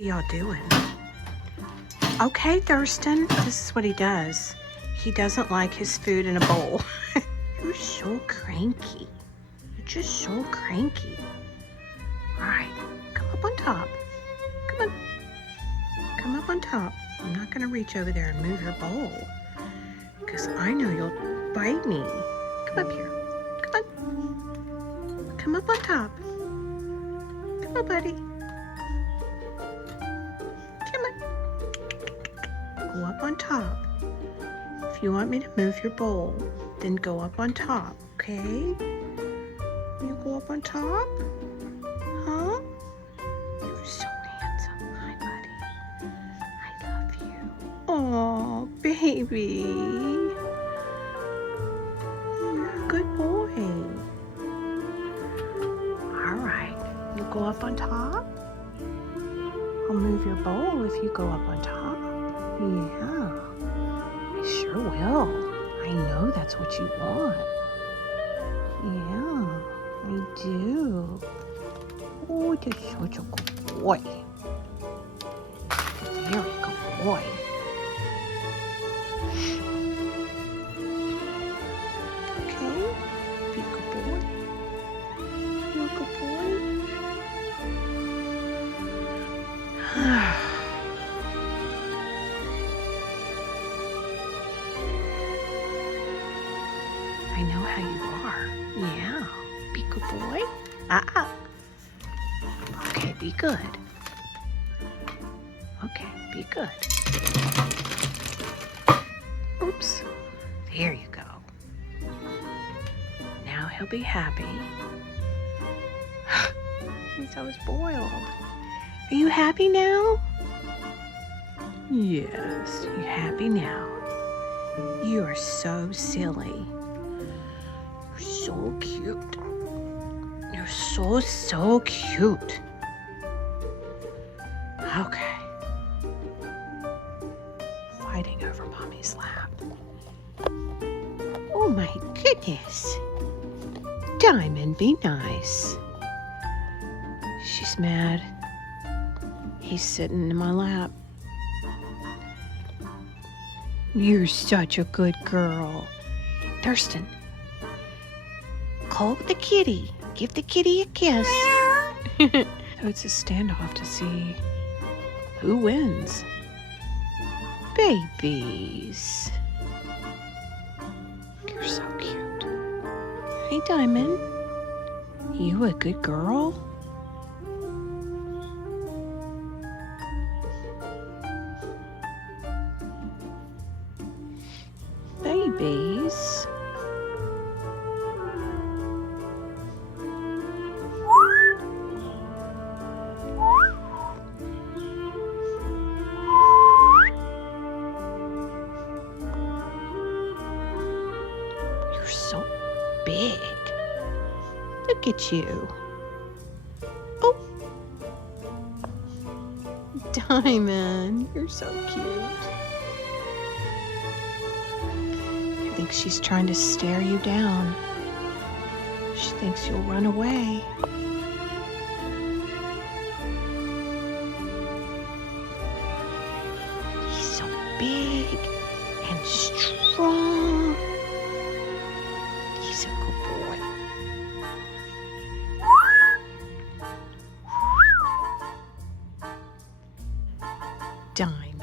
What y'all doing? Okay, Thurston, this is what he does. He doesn't like his food in a bowl. You're so cranky. You're just so cranky. All right, come up on top. Come on. Come up on top. I'm not going to reach over there and move your bowl because I know you'll bite me. Come up here. Come on. Come up on top. Come on, buddy. Come on. Go up on top. If you want me to move your bowl, then go up on top, okay? You go up on top? Huh? You're so handsome. Hi, buddy. I love you. Oh, baby. You're a good boy. All right. You go up on top? I'll move your bowl if you go up on top. Yeah. I sure will. I know that's what you want. Yeah, I do. Oh, you're such a good boy. Very good boy. Okay, be a good boy. You're a good boy. I know how you are. Yeah. Be good boy. Okay, be good. Okay, be good. Oops. There you go. Now he'll be happy. He's so spoiled. Are you happy now? Yes, you're happy now. You are so silly. So cute. You're so cute. Okay. Fighting over Mommy's lap. Oh my goodness. Diamond, be nice. She's mad. He's sitting in my lap. You're such a good girl. Thurston. Call the kitty. Give the kitty a kiss. So it's a standoff to see who wins. Babies. You're so cute. Hey, Diamond. You a good girl? Babies. So big. Look at you. Oh. Diamond, you're so cute. I think she's trying to stare you down. She thinks you'll run away. He's so big and strong. He's a good boy. Diamond.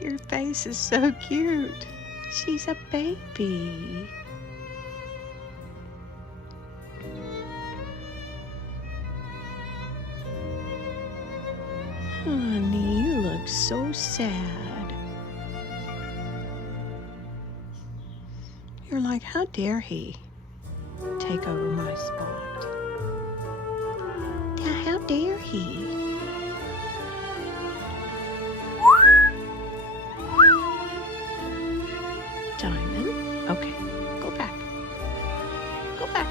Your face is so cute. She's a baby. Honey, you look so sad. You're like, how dare he take over my spot? Yeah, how dare he? Diamond, okay, go back. Go back.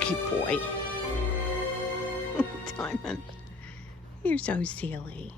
Good boy. Diamond, you're so silly.